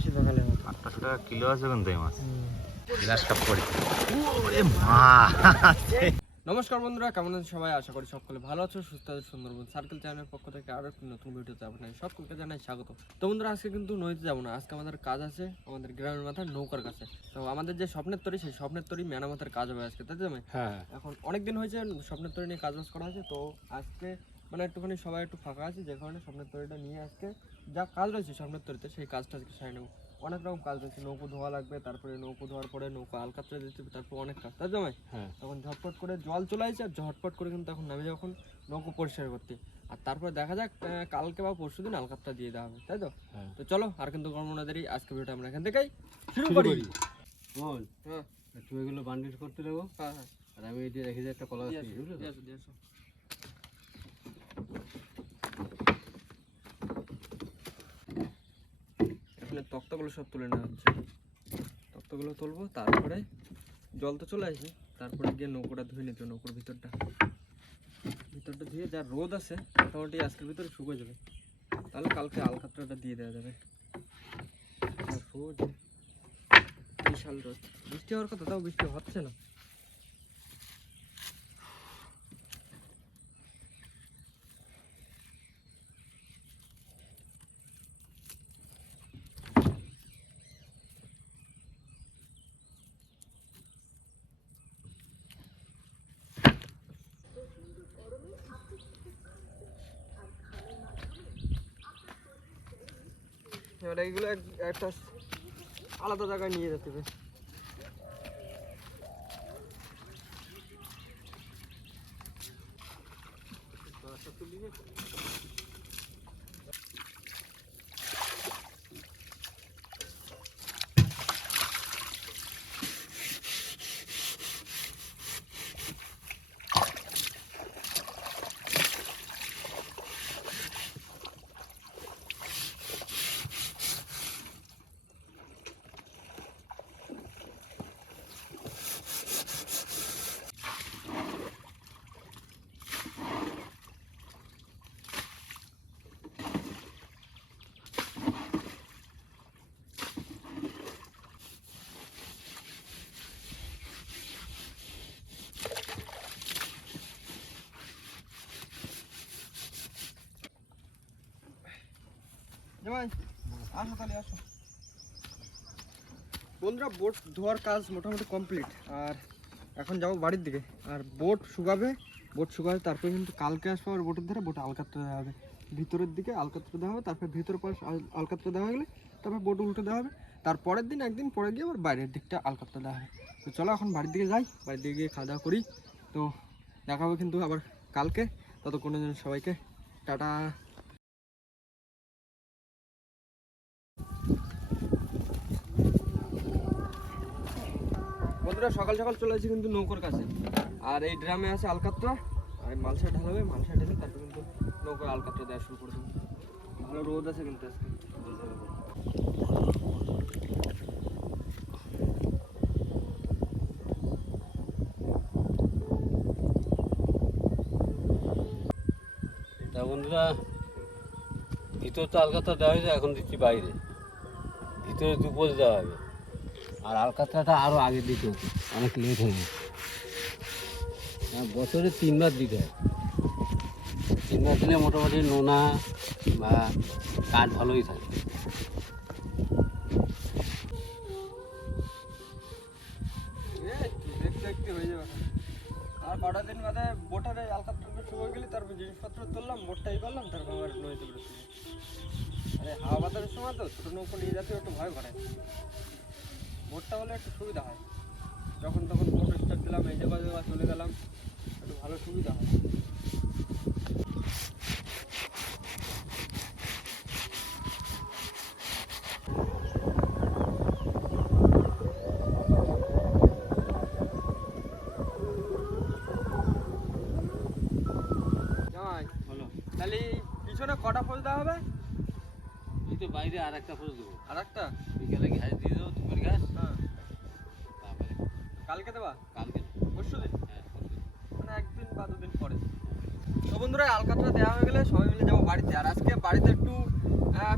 80 টাকা লেগে 800 টাকা কিলো আছে কিন্তু এই মাছ। গ্লাস কাপ করি। ওরে মা। নমস্কার বন্ধুরা, কেমন আছেন সবাই? আশা করি সকলে ভালো আছো, সুস্থ আছো। সুন্দরবন সার্কেল চ্যানেলের পক্ষ থেকে আরো একটি নতুন ভিডিওতে আপনাদের সকলকে জানাই স্বাগত। তো বন্ধুরা, আজকে কিন্তু নদীতে যাবো না। আজকে আমাদের কাজ আছে আমাদের গ্রামের মাথায় নৌকার কাছে। তো আমাদের যে স্বপ্নের তরী, সেই স্বপ্নের তরী মেরামতের কাজ হবে আজকে, তাই তো? হ্যাঁ, এখন অনেকদিন হয়েছে স্বপ্নের তরী নিয়ে কাজ করা আছে। তো আজকে মানে একটুখানি সবাই একটু ফাঁকা আছে, যে কারণে স্বপ্নের তরীটা নিয়ে আজকে যা কাজ রয়েছে স্বপ্নের তরীতে, সেই কাজটা আজকে সারি নেবো। অনেক রকম কাজ রয়েছে, নৌকো ধোয়া লাগবে, তারপরে নৌকো ধোয়ার পরে নৌকো আলকাতরা দিতে হবে, তারপর অনেক কাজ, তাই জমাই। তখন ঝটপট করে জল চলে আসছে, আর ঝটপট করে কিন্তু এখন নামে যখন নৌকো পরিষ্কার করতে, আর তারপরে দেখা যাক কালকে বা পরশু দিন আলকাতরা দিয়ে দেওয়া হবে, তাই তো? তো চলো, আর কিন্তু কর্ম না দেরি, আজকে ভিডিওটা আমরা এখান থেকেই শুরু করি। বল। হ্যাঁ, তুমি এগুলো বান্ডিল করতে দেবো। হ্যাঁ, হ্যাঁ, আর আমি এটি রেখে যে একটা কলা গাছ নিয়ে, বুঝলে তো? দিয়ে আসো। এখানে তক্তাগুলো সব তুলে নেওয়া হচ্ছে, তক্তাগুলো তুলবো, তারপরে জল তো চলে আসবে, তারপরে গিয়ে নৌকোটা ধুয়ে নিতে, নৌকোর ভিতরটা ধুয়ে যা রোদ আছে মোটামুটি আজকের ভিতরে শুকিয়ে যাবে, তাহলে কালকে আলকাতরাটা দিয়ে দেওয়া যাবে। রোদ, বিশাল রোদ, বৃষ্টি হওয়ার কথা, তাও বৃষ্টি হচ্ছে না। এবার এইগুলো একটা আলাদা জায়গায় নিয়ে যেতে হবে। আসো তাহলে, আসো বন্ধুরা। বোট ধোয়ার কাজ মোটামুটি কমপ্লিট, আর এখন যাবো বাড়ির দিকে। আর বোট শুকাবে, তারপরে কিন্তু কালকে আসবো আর বোটের ধারে বোট আলকাতরা দেওয়া হবে, ভিতরের দিকে আলকাতরা দেওয়া হবে, তারপরে ভিতর পাশ আলকাতরা দেওয়া হয়ে গেলে তারপরে বোট উল্টে দেওয়া হবে। তারপরের দিন একদিন পরে গিয়ে আবার বাইরের দিকটা আলকাতরা দেওয়া হবে। তো চলো এখন বাড়ির দিকে যাই, বাড়ির দিকে গিয়ে খাওয়া দাওয়া করি। তো দেখা হবে কিন্তু আবার কালকে। ততক্ষণের জন্য সবাইকে টাটা। বন্ধুরা, সকাল সকাল চলে আসছি কিন্তু নৌকোর কাছে, আর এই ড্রামে আছে আলকাতরা, আর মালসা ঢালাবে, মালসা ঢেলে তারপর কিন্তু নৌকোর আলকাতরা দেওয়া শুরু করে দেবো। ভালো রোদ আছে কিন্তু আজকে। তা বন্ধুরা, ভিতর তো আলকাতরা দেওয়া হয়েছে, এখন দিচ্ছি বাইরে। ভিতরে দুপোজ দেওয়া হবে, আর আলকাতরাটা আরও আগে দিতে হতো, অনেক লেট হয়ে গেছে। বছরে 3 বার দিতে হয়। 3 বার দিলে মোটামুটি নোনা বা কাঠ ভালোই থাকে। দেখতে দেখতে হয়ে যাবে, আর কটা দিন বাদে বোটার আলকাতরা শুরু হয়ে গেলে তারপর জিনিসপত্র তুললাম, বোটটাই করলাম, তারপর আবার নদীতে বেরোচ্ছি। আরে হাওয়া বাতাসের সময় তো ছোটো নৌকো নিয়ে যেতে একটু ভয় করে, বোটটা হলে একটু সুবিধা হয়। যখন তখন বোট স্টার্ট দিলাম, এই জায়গা চলে গেলাম, একটু ভালো সুবিধা হয়। বলো, তাহলে পিছনে কটা ফোজ দেওয়া হবে? এই তো বাইরে আর একটা ফোজ দেবো। আর একটা? বিকেলে ঘাস দিয়ে দেবো, দুপুর ঘাস। হ্যাঁ, তারপরে কালকে দেবা? কালকে। পরশু দিন? হ্যাঁ, মানে একদিন বা দুদিন পরে। তো বন্ধুরা আলকাতরা দেওয়া হয়ে গেলে সবাই মিলে যাবো বাড়িতে। আর আজকে বাড়িতে একটু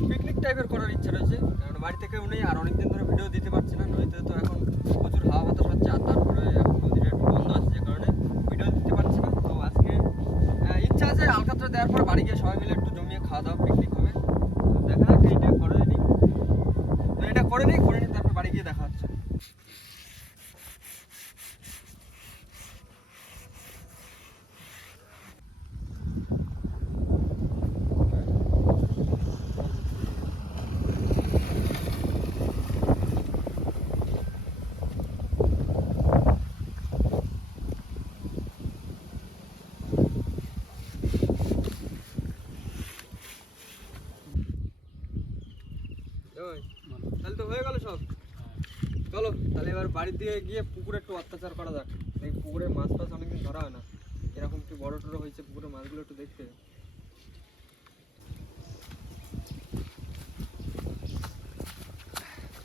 পিকনিক টাইপের করার ইচ্ছা রয়েছে, কারণ বাড়িতে কেউ নেই আর অনেকদিন ধরে ভিডিও দিতে পারছি না। নদীতে তো এখন প্রচুর হাওয়া বাতাস হচ্ছে, আর তারপরে এখন নদীটা একটু বন্ধ আছে, যে কারণে ভিডিও দিতে পারছি না। তো আজকে ইচ্ছা আছে আলকাতরা দেওয়ার পর বাড়ি গিয়ে সবাই মিলে একটু জমিয়ে খাওয়া দাওয়া পিকনিক হবে। তো দেখা যাক এইটা করে নিই, তো এটা করে নিই তারপর বাড়ি গিয়ে দেখা হচ্ছে। তাহলে তো হয়ে গেল সব। চলো তাহলে এবার বাড়ির দিকে গিয়ে পুকুরে একটু অত্যাচার করা যাক। এই পুকুরে মাছ টাছ অনেকদিন ধরা হয় না, এরকম কি বড় টড়ো হয়েছে পুকুরে মাছগুলো একটু দেখতে।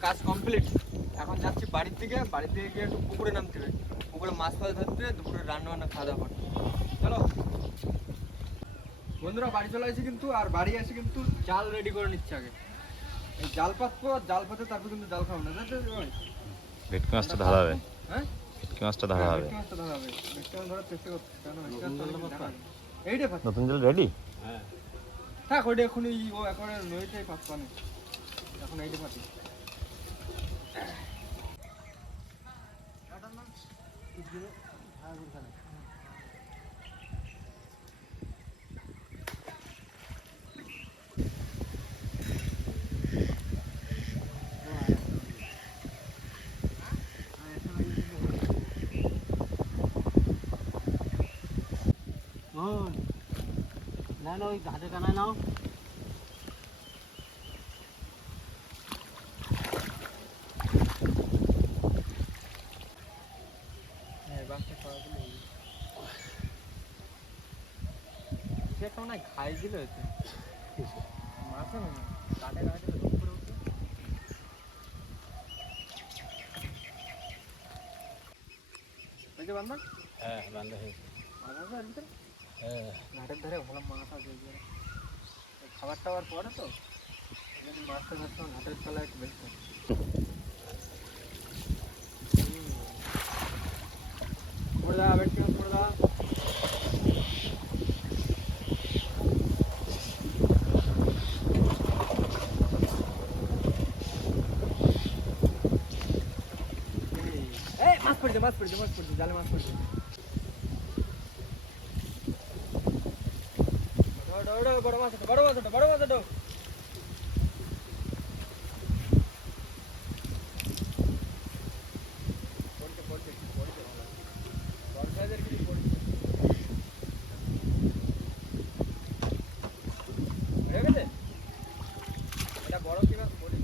কাজ কমপ্লিট, এখন যাচ্ছি বাড়ির দিকে। বাড়ির দিকে গিয়ে একটু পুকুরে নামতে হবে, পুকুরে মাছ ফাছ ধরতে, দুপুরে রান্না বান্না খাওয়া দাওয়া করতে। চলো বন্ধুরা বাড়ি চলে আসি কিন্তু, আর বাড়ি এসে কিন্তু জাল রেডি করে নিচ্ছে আগে। এই জাল পাতবো, জাল পাতে তারপর কিন্তু জাল খাবো না। ভেটকি মাছটা ধরা হবে। হ্যাঁ ভেটকি মাছটা ধরা হবে। ভেটকি মাছটা ধরা হবে, ভেটকি মাছ ধরার চেষ্টা করছি, কারণ ভেটকি মাছটা অনেকদিন ধরা হয়নি। এইটা পাত নতুন জাল রেডি? হ্যাঁ থাক, ওইটা এখনই ও এখন নদীতেই পাত পানি, এখন এইটা পাতি। না না ওই ঘাটে কানায় নাও। একটা মনে হয় ঘাই দিল হয়েছে মাছ না, কাটে ঘাটে উপরে উঠে। বান্ধা হ্যাঁ বান্ধা হয়েছে। হ্যাঁ ঘাটের ধারে ভালো মাছ আছে, খাবার টাবার পরে তো মাছটা ধরতে ঘাটের তলায় একটু বেশি থাকে। পড়ে দা ভেটকি মাছ পড়ে দা। মাছ পড়ছে, মাছ পড়ছে, মাছ পড়ছে, জালে মাছ পড়ছে। বড় মাছ, বড় মাছ, বড় মাছ। এটা বড় কি মাছ পড়ে?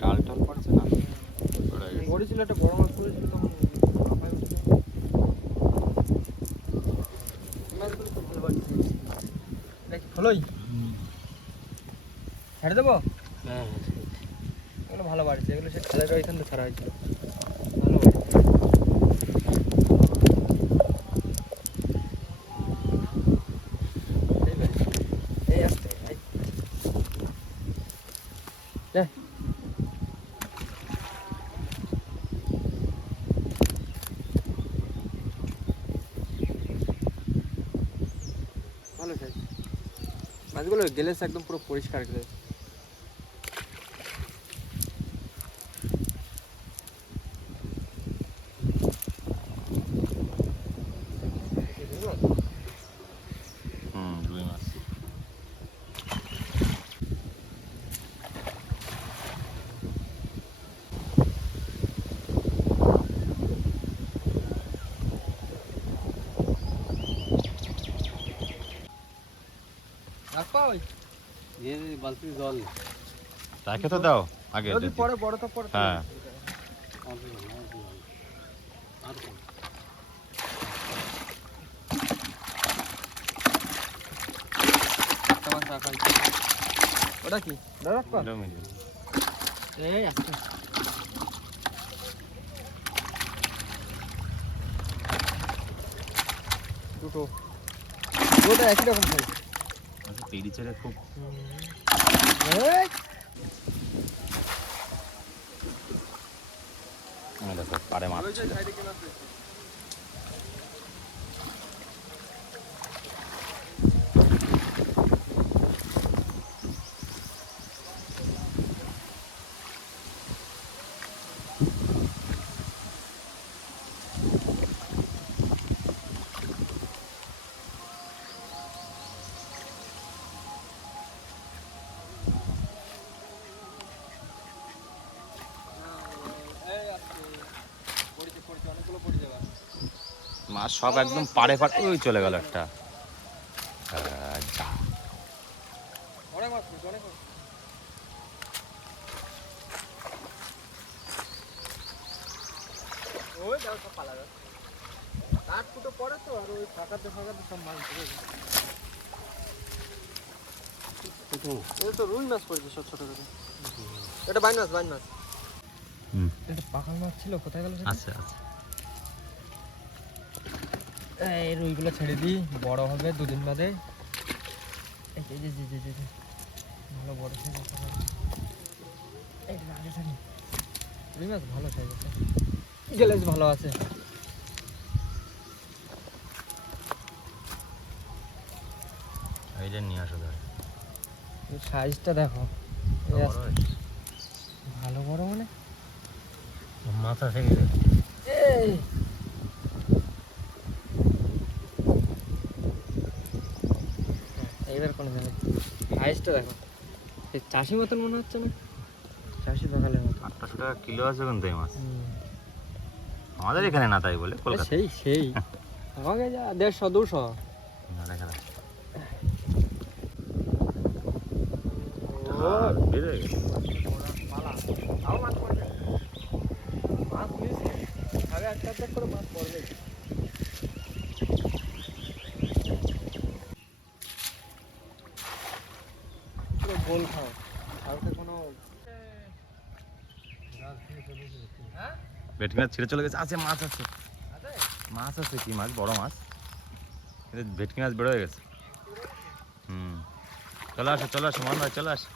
ডাল টাল পড়ছে না? পড়েছিল একটা বড় মাছ পড়েছিল, তখন মাথায় উঠেছিল। মাছগুলো তো ভালো বাড়ছে। এটা কি হলোই? ছেড়ে দেবো? হ্যাঁ এগুলো ভালো বাড়ছে, এগুলো সে খালের ওইখান থেকে ছাড়া হয়েছিল, ভালো বাড়ছে। এই আসতে ভালো সাইজ মাছগুলো, গেলেছে একদম পুরো পরিষ্কার করে। রুই মাছ। বালতি জল রাখে তো দাও আগে যদি যদি। পরে বড় তো পরে। হ্যাঁ ওটা কি? এটাও medium। এই আচ্ছা দুটো দুটো একই রকম সাইজ। পেড়ি ছেড়ে খুব দেখো পাড়ে মাছ ছিল। মাছ সব একদম পাড়ে পাড়ে ওই চলে গেল একটা। অনেক মাছ পড়ছে, অনেক মাছ। ওই দেখো সব পালা যাচ্ছে। কাঠ কুটো পড়ে তো আর ওই ফাঁকাতে ফাঁকাতে সব মাছ ধরে যায়। এই তো রুই মাছ পড়ছে ছোট ছোট করে। এটা বাইন মাছ, বাইন মাছ। এটা পাকাল মাছ ছিল, কোথায় গেল সেটা? আচ্ছা আচ্ছা এই রুইগুলো ছেড়ে দিই, বড় হবে দুদিন বাদে। এই যে যে যে যে যে ভালো বড় সাইজ আছে। এই যে আগে ছাড়ি। রুই মাছ ভালো সাইজ আছে, গ্লেজ ভালো আছে। এইটা নিয়ে আসো ধরে। এই সাইজটা দেখো, এই বড় আছে। হয়েছে। ভালো বড় মানে মাথা থেকে গেছে। এই এইবার কোন জায়গা সাইজটা দেখো, এই চাষি মতন মনে হচ্ছে না? চাষি বাগালের মতো। 800 টাকা কিলো আছে কিন্তু এই মাছ। আমাদের এখানে না তাই বলে কলকাতা। সেই সেই আমাকে যা 150 200। না দেখা না। ও বের হয়ে গেছে। পালা তাও মাছ পড়বে, মাছ নিয়েছে আগে একটা করে মাছ পড়বে। পুরো গোল খাও, কালকে কোনো হ্যাঁ ভেটকি মাছ ছিঁড়ে চলে গেছে। আছে মাছ আছে, মাছ আছে। কি মাছ? বড় মাছ। কিন্তু ভেটকি মাছ বের হয়ে গেছে। চলে আসো চলে আসো মান ভাই চলে আসো।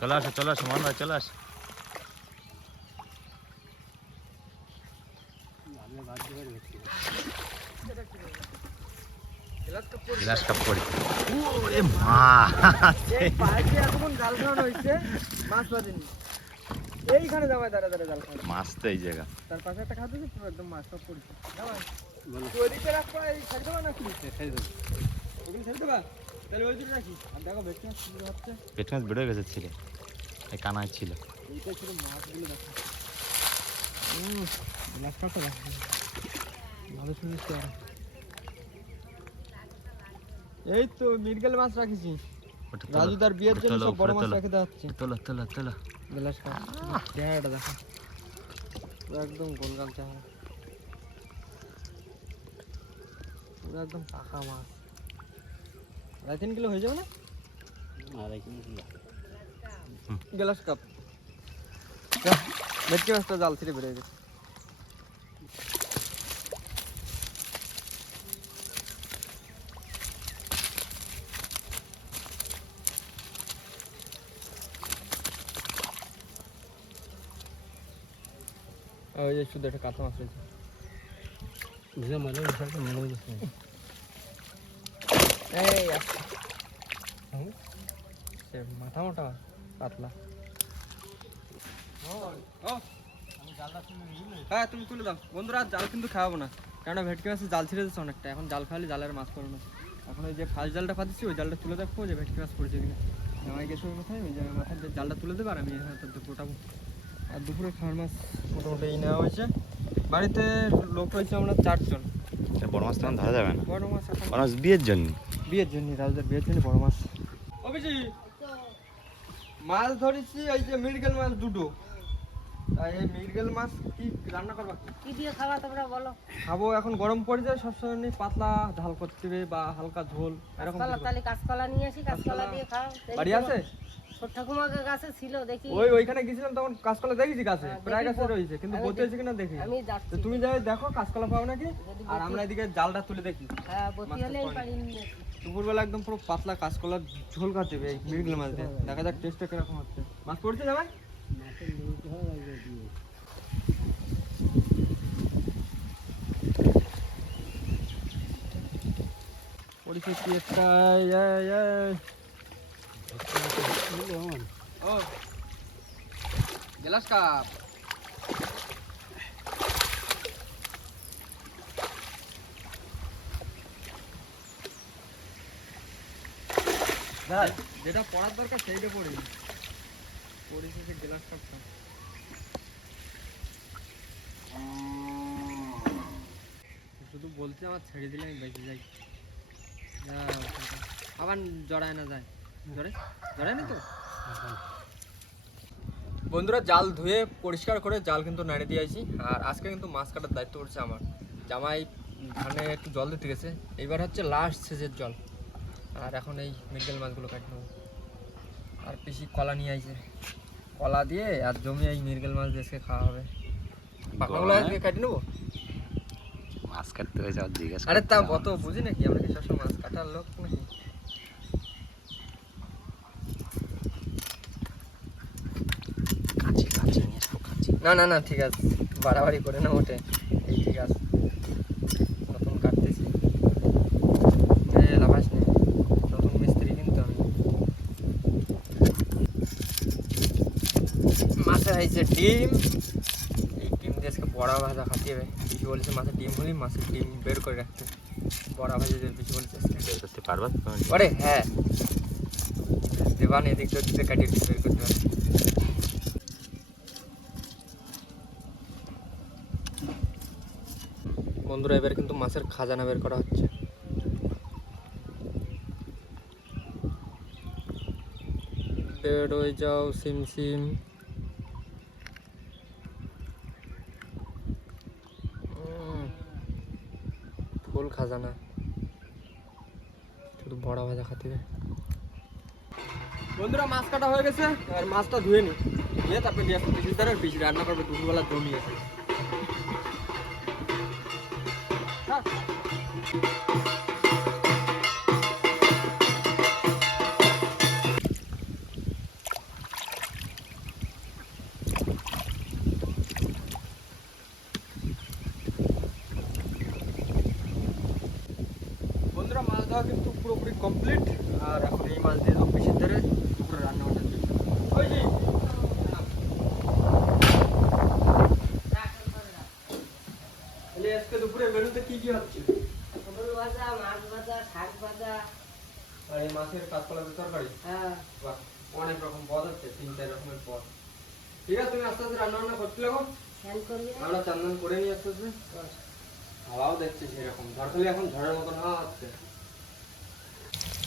চলে আসো চলে আসো মান ভাই চলে আসো। গ্লাস কাপ পড়ি। ওরে মাছ! এই পাশে এতক্ষণ জাল খাওয়ানো হয়েছে, মাছ বাজেনি। এইখানে জামাই দাঁড়া দাঁড়া জাল খাওয়া। মাছ তো এই জায়গা। তার পাশে একটা খাওয়া দিয়েছে, পুরো একদম মাছ সব পড়ছে। জামাই ওইদিকে রাখবো, এই ছেড়ে দেবা নাকি? ছেড়ে দেবো। ওগুলো ছেড়ে দেবা? তাহলে ওই দুটো রাখি। আর দেখো ভেটকি মাছ সুন্দর হচ্ছে। ভেটকি মাছ বের হয়ে গেছে ছিঁড়ে। এই কানায় ছিল। এইটা ছিল মাছগুলো দেখো। গ্লাস কাপটা দেখো। ভালো সুন্দর। এই তো মিরগেল মাছ রাখিছি। ওটা রাজুদার বিয়ের জন্য সব বড় মাছ রেখে দেওয়া হচ্ছে। তোলো তোলো তোলো। গ্লাস কাপ চেহারাটা দেখো, পুরো একদম গোলগাল চেহারা, পুরো একদম পাকা মাছ। 2.5 কিলো হয়ে যাবে না? গ্লাস কাপ ভেটকি মাছটা জাল ছিঁড়ে বেরিয়ে গেছে। ওই যে শুধু একটা কাঁচা মাছ রয়েছে। এই আচ্ছা, সে মাথা মোটা পাতলা। হ্যাঁ তুমি তুলে দাও বন্ধুরা, জাল কিন্তু খাওয়াবো না, কেননা ভেটকি মাছের জাল ছিঁড়ে যাচ্ছে অনেকটা। এখন জাল খাওয়ালে জালের মাছ পড়ে না। এখন ওই যে ফার্স্ট জালটা পাতিছি, ওই জালটা তুলে দেখবো যে ভেটকি মাছ পড়ছে কিনা। জামাই গেছে ওই মাথায়, ওই জায়গায় মাথায় যে জালটা তুলে দেবে আর আমি হয়তো গোটাবো। আর দুপুরে খাওয়ার মাছ মোটামুটি এই নেওয়া হয়েছে। বাড়িতে লোক রয়েছে আমরা 4 জন। বড় মাছ তখন ধরা যাবে না। বড় মাছ এখন বড় মাছ বিয়ের জন্য। বিয়ের জন্য, রাজুদের বিয়ের জন্য বড় মাছ। অভিজিৎ মাছ ধরেছি, এই যে মৃগেল মাছ দুটো। তাই এই মৃগেল মাছ কি রান্না করবা? কি দিয়ে খাওয়া তোমরা বলো? খাবো, এখন গরম পড়ে যায়, সবসময় পাতলা ঝাল করতে হবে বা হালকা ঝোল এরকম কাঁচকলা, কিছু। তাহলে কাঁচকলা নিয়ে আসি, কাঁচকলা দিয়ে খাও। বাড়ি আছে? ঠাকুমাকে গাছে ছিল দেখি ওইখানে গেছিলাম তখন কাঁচকলা দেখেছি গাছে, হ্যাঁ, প্রায় দেখি গাছে রয়েছে, কিন্তু আমি বলতে হয়েছে কিনা দেখি। আমি যাচ্ছি। তো তুমি যাই দেখো কাঁচকলা পাও নাকি, যদি আর আমরা এদিকে জালটা তুলে দেখি। হ্যাঁ বতি মাছটা হলে পড়ে। পানি নিয়ে আসি। দুপুরবেলা একদম পুরো পাতলা কাঁচকলার ঝোল খাতে হবে এই মৃগেল মাছ দিয়ে। দেখা যাক টেস্টটা কিরকম হচ্ছে। মাছ পড়ছে যাবে? পড়ছে কি একটা ও গ্লাস কাপ। যেটা পড়ার দরকার সেইটা পড়িনি, পড়েছে সে গ্লাস কাপটা। শুধু বলছে আমার ছেড়ে দিলে আমি বেঁচে যাই। আবার জড়ায় না যায়, জড়ায় না তো। বন্ধুরা জাল ধুয়ে পরিষ্কার করে জাল কিন্তু নাড়ে দিয়ে আসি। আর আজকে কিন্তু মাছ কাটার দায়িত্ব করছে আমার জামাই। ধানে একটু জল দিতে গেছে, এইবার হচ্ছে লাস্ট সেচের জল। আর এখন এই মৃগেল মাছগুলো কাটি নেবো। আর পিসি কলা নিয়ে আইছে, কলা দিয়ে আর জমি এই মৃগেল মাছ দিয়ে খাওয়া হবে। পাকনাগুলো আজকে কাটি নেবো। মাছ কাটতে হয়েছে আর জিজ্ঞাসা আরে তা অত বুঝি নাকি, আমরা কি সবসময় মাছ কাটার লোক নাকি? কাছে কাছে নিয়ে আসবো, কাছে। না না না ঠিক আছে, বাড়াবাড়ি করে না ওঠে। এই ঠিক আছে, নতুন কাটতেছি। লাভাস নেই, নতুন মিস্ত্রি কিন্তু আমি। মাছে হয়েছে ডিম, এই ডিম দিয়ে আজকে বড়া ভাজা খাতে হবে। বেশি বলেছে মাছের ডিম হলেই মাছের ডিম বের করে রাখতে, বড়া ভাজা দিয়ে বেশি বলেছে আজকে। বের করতে পারবা তো? ওরে হ্যাঁ, দেবান এদিক দিয়ে কাটিয়ে বের করতে হবে। বন্ধুরা এবার কিন্তু মাছের খাজানা বের করা হচ্ছে। বের হয়ে যাও সিম সিম। ফুল খাজানা, শুধু বড়া ভাজা খাতে হবে। বন্ধুরা মাছ কাটা হয়ে গেছে, আর মাছটা ধুয়ে নি, ধুয়ে তারপরে দিয়ে আসতে পিসির দ্বারা পিসি রান্না করবে। দুপুরবেলা জমি আছে। বন্ধুরা মাছ ধোয়া কিন্তু পুরোপুরি কমপ্লিট। আর এখন এই মাছ দিয়ে দেবো পিসির ধরে পুরো রান্না বান্না চলবে। ওই যে আজকে দুপুরে মেনুতে কি কি হচ্ছে? পটল ভাজা, মাছ ভাজা, শাক ভাজা। আর এই মাছের কাঁচকলা তরকারি। হ্যাঁ বাহ, অনেক রকম পদ হচ্ছে, 3-4 রকমের পদ। ঠিক আছে, তুমি আস্তে আস্তে রান্না বান্না করতে লাগো, ফ্যান করবি না? আমরা চান্দন করে নিয়ে আস্তে আস্তে। হাওয়াও দেখছি সেরকম, ঝড়খালি এখন ঝড়ের মতন হাওয়া হচ্ছে।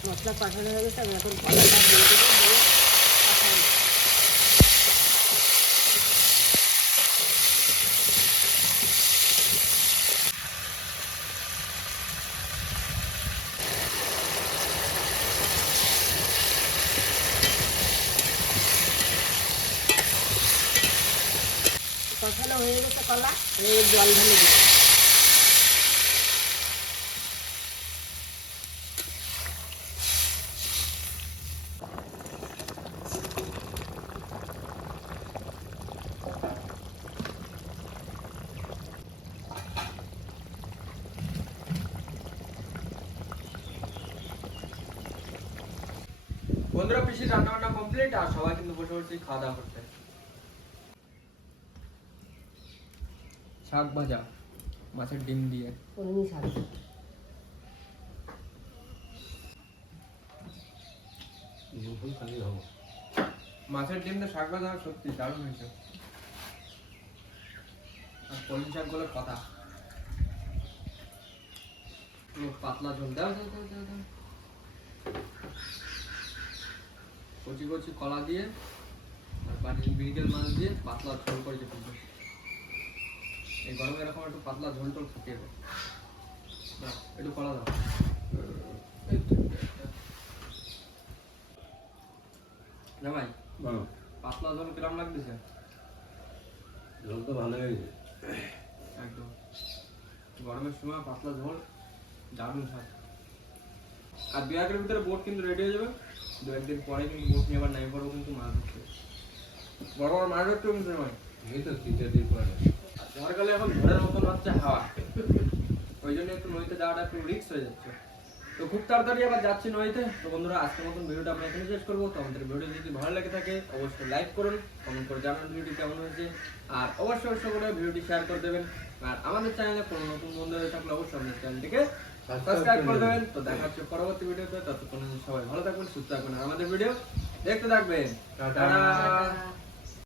মশলা পাঠানো হয়ে গেছে, আমি এখন কলাটা দিয়ে দেবো, দিয়ে পাঠাবো। কষানো হয়ে গেছে কলা, এই জল ঢেলে দিই। বন্ধুরা পিসির রান্না বান্না কমপ্লিট, আর সবাই কিন্তু বসে বসে খাওয়া দাওয়া করতে। শাক ভাজা মাছের ডিম দিয়ে। কলমি শাক। মাছের ডিম দিয়ে শাক ভাজা সত্যি দারুণ হয়েছে। আর কলমি শাকগুলোর কথা, পুরো পাতলা ঝোল। দাও দাও দাও দাও দাও। কচি কচি কলা দিয়ে আর বাড়ির মৃগেল মাছ দিয়ে পাতলা ঝোল করেছে পুরো। এই গরমে এরকম একটু পাতলা ঝোল টোল খেতে হবে। দাও, একটু কলা দাও। জামাই বলো পাতলা ঝোল কিরম লাগতেছে? জল তো ভালো হয়েছে। একদম গরমের সময় পাতলা ঝোল দারুণ স্বাদ। আর বিয়াকের ভিতরে বোট কিন্তু রেডি হয়ে যাবে, 2-1 দিন পরে কিন্তু বোট নিয়ে আবার নামি পড়বো কিন্তু মাছ ধরতে। বড় বড় মাছ ধরতে কিন্তু নয়, এই তো 3 দিন পরে। আর ঝড়কালে এখন ঝড়ের মতন হচ্ছে হাওয়া, ওই জন্য একটু নদীতে যাওয়াটা একটু রিস্ক হয়ে যাচ্ছে। তো খুব তাড়াতাড়ি আবার যাচ্ছি নদীতে। তো বন্ধুরা আজকের মতন ভিডিওটা আমরা এখানে শেষ করবো। তো আমাদের ভিডিও যদি ভালো লাগে থাকে অবশ্যই লাইক করুন, কমেন্ট করে জানান ভিডিওটি কেমন হয়েছে, আর অবশ্যই করে ভিডিওটি শেয়ার করে দেবেন। আর আমাদের চ্যানেলে কোনো নতুন বন্ধু হয়ে থাকলে অবশ্যই আমাদের চ্যানেলটিকে সাবস্ক্রাইব করে দেবেন। তো দেখা হচ্ছে পরবর্তী ভিডিওতে, ততক্ষণ সবাই ভালো থাকবেন, সুস্থ থাকবেন, আর আমাদের ভিডিও দেখতে থাকবেন। টাটা।